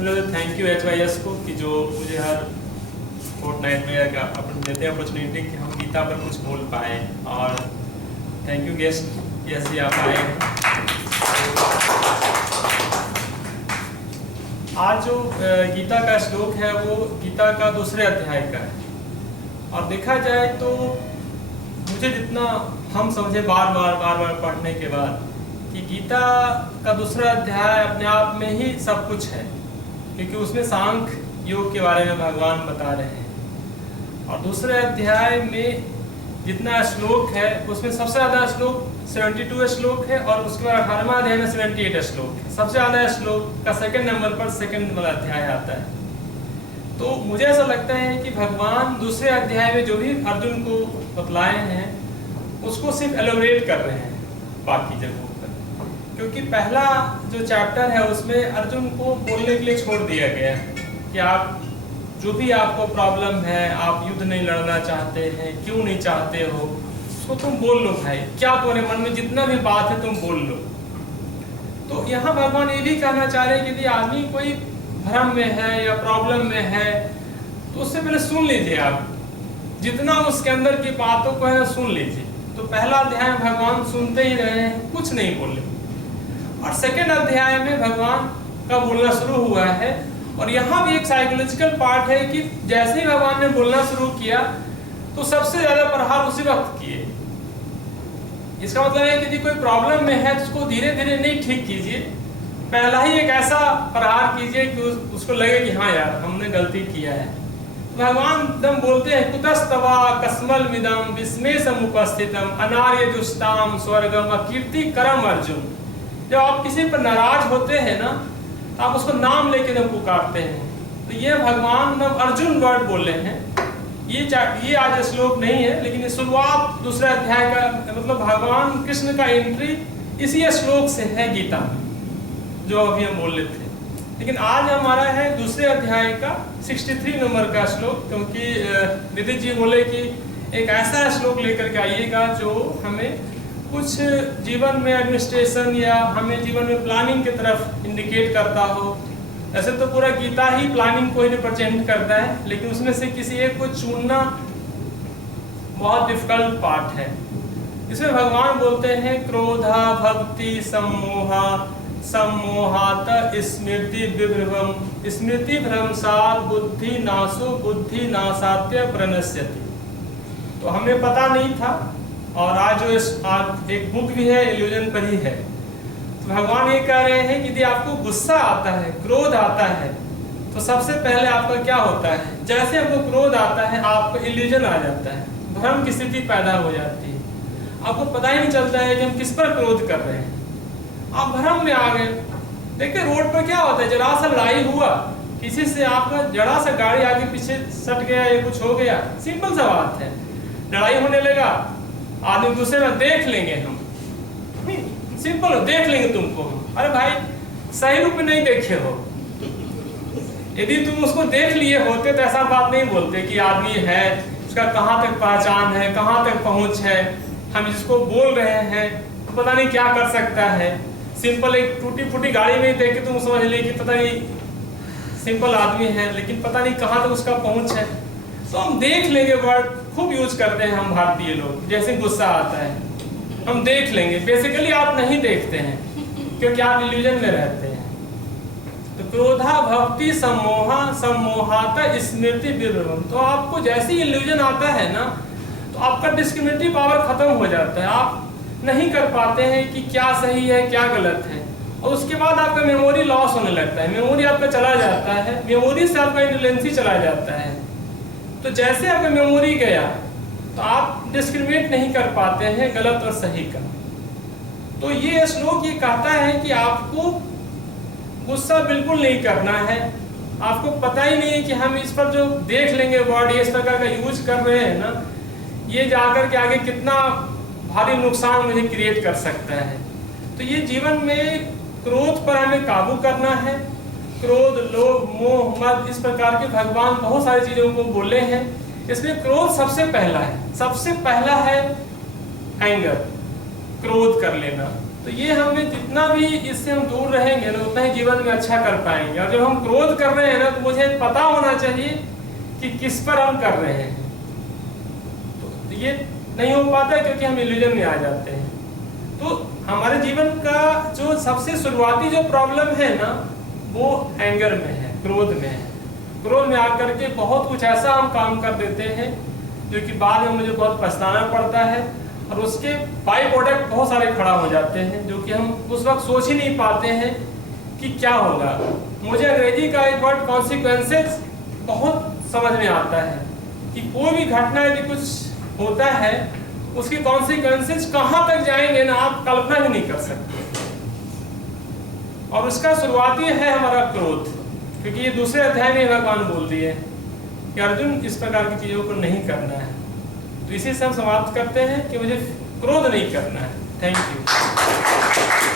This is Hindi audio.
सबसे पहले थैंक यू HYS को कि जो मुझे हर फोर्टनाइट में अपन देते हैं अपॉर्चुनिटी कि हम गीता पर कुछ बोल पाए। और थैंक यू गेस्ट, यस जी आप आए हैं। आज जो गीता का श्लोक है वो गीता का दूसरे अध्याय का है। और देखा जाए तो मुझे जितना हम समझे बार बार पढ़ने के बाद कि गीता का दूसरा अध्याय अपने आप में ही सब कुछ है, क्योंकि उसमें सांख्य योग के बारे में भगवान बता रहे हैं। और दूसरे अध्याय में जितना श्लोक है उसमें सबसे ज़्यादा श्लोक 72 श्लोक है और उसके बाद 18वां अध्याय में 78 श्लोक है। सबसे ज़्यादा श्लोक का सेकंड नंबर पर सेकंड वाला अध्याय आता है। तो मुझे ऐसा लगता है कि भगवान दूसरे अध्याय में जो भी अर्जुन को बतलाए हैं उसको सिर्फ एलोबरेट कर रहे हैं बाकी जगहों पर, क्योंकि पहला जो चैप्टर है उसमें अर्जुन को बोलने के लिए छोड़ दिया गया है कि आप जो भी आपको प्रॉब्लम है, आप युद्ध नहीं लड़ना चाहते हैं, क्यों नहीं चाहते हो, उसको तुम बोल लो भाई, क्या तुम्हारे मन में जितना भी बात है तुम बोल लो। तो यहाँ भगवान ये भी कहना चाह रहे हैं कि यदि आदमी कोई भ्रम में है या प्रॉब्लम में है तो उससे पहले सुन लीजिए, आप जितना उसके अंदर की बातों को है सुन लीजिए। तो पहला अध्याय में भगवान सुनते ही रहे हैं, कुछ नहीं बोले। और सेकेंड अध्याय में भगवान का बोलना शुरू हुआ है। और यहाँ भी एक साइकोलॉजिकल पार्ट है कि जैसे ही भगवान ने बोलना शुरू किया तो सबसे ज्यादा प्रहार उसी वक्त किए। इसका मतलब है कि यदि कोई प्रॉब्लम में है तो उसको धीरे धीरे नहीं ठीक कीजिए, पहला ही एक ऐसा प्रहार कीजिए कि उसको लगे कि हाँ यार हमने गलती किया है। भगवान एकदम बोलते हैं कुतस्तवा कस्मल मिदम विस्मय समुपस्थितम अनार्य दुष्टाम स्वर्गम अकीर्ति करम अर्जुन। जब आप किसी पर नाराज होते हैं ना, आप उसको नाम लेके ना पुकारते हैं। तो ये भगवान अर्जुन वर्ड बोले हैं। ये आज श्लोक नहीं है, लेकिन ये शुरुआत दूसरे अध्याय का, मतलब भगवान कृष्ण का एंट्री इसी श्लोक से है गीता में, जो अभी हम बोल लेते थे। लेकिन आज हमारा है दूसरे अध्याय का 63 नंबर का श्लोक, क्योंकि विदित जी बोले कि एक ऐसा श्लोक लेकर के आइएगा जो हमें कुछ जीवन में एडमिनिस्ट्रेशन या हमें जीवन में प्लानिंग की तरफ इंडिकेट करता हो। ऐसे तो पूरा गीता ही प्लानिंग को ही रिप्रेजेंट करता है, लेकिन उसमें से किसी एक को चुनना बहुत डिफिकल्ट पार्ट है। इसमें भगवान बोलते हैं क्रोधा भक्ति सम्मोहा सम्मोहात स्मृति विभ्रम स्मृति भ्रंशात बुद्धि नाशो बुद्धि नाशात्य प्रणश्यति। तो हमें पता नहीं था, और आज एक बुक भी है इल्यूजन पर ही है। तो भगवान ये कह रहे हैं कि यदि आपको गुस्सा आता है, क्रोध आता है, तो सबसे पहले आपका क्या होता है, जैसे आपको क्रोध आता है आपको इल्यूजन आ जाता है, भ्रम की स्थिति पैदा हो जाती है। आपको पता ही नहीं चलता है कि हम किस पर क्रोध कर रहे हैं, आप भ्रम में आ गए। देखिए रोड पर क्या होता है, जरा सा लड़ाई हुआ, किसी से आपका जरा सा गाड़ी आगे पीछे सट गया या कुछ हो गया, सिंपल सा बात है, लड़ाई होने लगा, आदमी दूसरे में देख लेंगे, हम सिंपल देख लेंगे तुमको। अरे भाई सही रूप में नहीं देखे हो, यदि तुम उसको देख लिए होते तो ऐसा बात नहीं बोलते कि आदमी है, उसका कहाँ तक पहचान है, कहाँ तक पहुंच है, हम जिसको बोल रहे हैं तो पता नहीं क्या कर सकता है। सिंपल एक टूटी फूटी गाड़ी में देख के तुम समझ ले कि पता नहीं सिंपल आदमी है, लेकिन पता नहीं कहाँ तक उसका पहुंच है। तो हम देख लेंगे वर्ड खूब यूज करते हैं हम भारतीय लोग। जैसे गुस्सा आता है हम देख लेंगे, बेसिकली आप नहीं देखते हैं क्योंकि आप इल्यूजन में रहते हैं। तो क्रोधा भक्ति सम्मोहा सम्मोहात स्मृति विभ्रम। तो आपको जैसे ही इल्यूजन आता है ना, तो आपका डिस्क्रिमिनेटिव पावर खत्म हो जाता है, आप नहीं कर पाते हैं कि क्या सही है क्या गलत है। और उसके बाद आपका मेमोरी लॉस होने लगता है, मेमोरी आपका चला जाता है, मेमोरी से आपका इंटेलिजेंसी चला जाता है। तो जैसे आपका मेमोरी गया तो आप डिस्क्रिमिनेट नहीं कर पाते हैं गलत और सही का। तो ये श्लोक ये कहता है कि आपको गुस्सा बिल्कुल नहीं करना है। आपको पता ही नहीं है कि हम इस पर जो देख लेंगे वर्ड इस प्रकार का यूज कर रहे हैं ना, ये जाकर के आगे कितना भारी नुकसान मुझे क्रिएट कर सकता है। तो ये जीवन में क्रोध पर हमें काबू करना है। क्रोध लोभ मोह मद इस प्रकार के भगवान बहुत सारी चीजों को बोले हैं। इसमें क्रोध सबसे पहला है, सबसे पहला है एंगर, क्रोध कर लेना। तो ये हमें जितना भी इससे हम दूर रहेंगे ना उतना ही जीवन में अच्छा कर पाएंगे। और जब हम क्रोध कर रहे हैं ना तो मुझे पता होना चाहिए कि किस पर हम कर रहे हैं। तो ये नहीं हो पाता क्योंकि हम इल्यूजन में आ जाते हैं। तो हमारे जीवन का जो सबसे शुरुआती जो प्रॉब्लम है ना वो एंगर में है, क्रोध में है। क्रोध में आकर के बहुत कुछ ऐसा हम काम कर देते हैं जो कि बाद में मुझे बहुत पछताना पड़ता है, और उसके बाई प्रोडक्ट बहुत सारे खड़ा हो जाते हैं जो कि हम उस वक्त सोच ही नहीं पाते हैं कि क्या होगा। मुझे अंग्रेजी का एक वर्ड कॉन्सिक्वेंसेस बहुत समझ में आता है कि कोई भी घटना यदि कुछ होता है उसके कॉन्सिक्वेंसेस कहाँ तक जाएंगे ना आप कल्पना भी नहीं कर सकते। और उसका शुरुआती है हमारा क्रोध, क्योंकि ये दूसरे अध्याय में भगवान बोल दिए कि अर्जुन इस प्रकार की चीजों को नहीं करना है। तो इसी से हम समाप्त करते हैं कि मुझे क्रोध नहीं करना है। Thank you.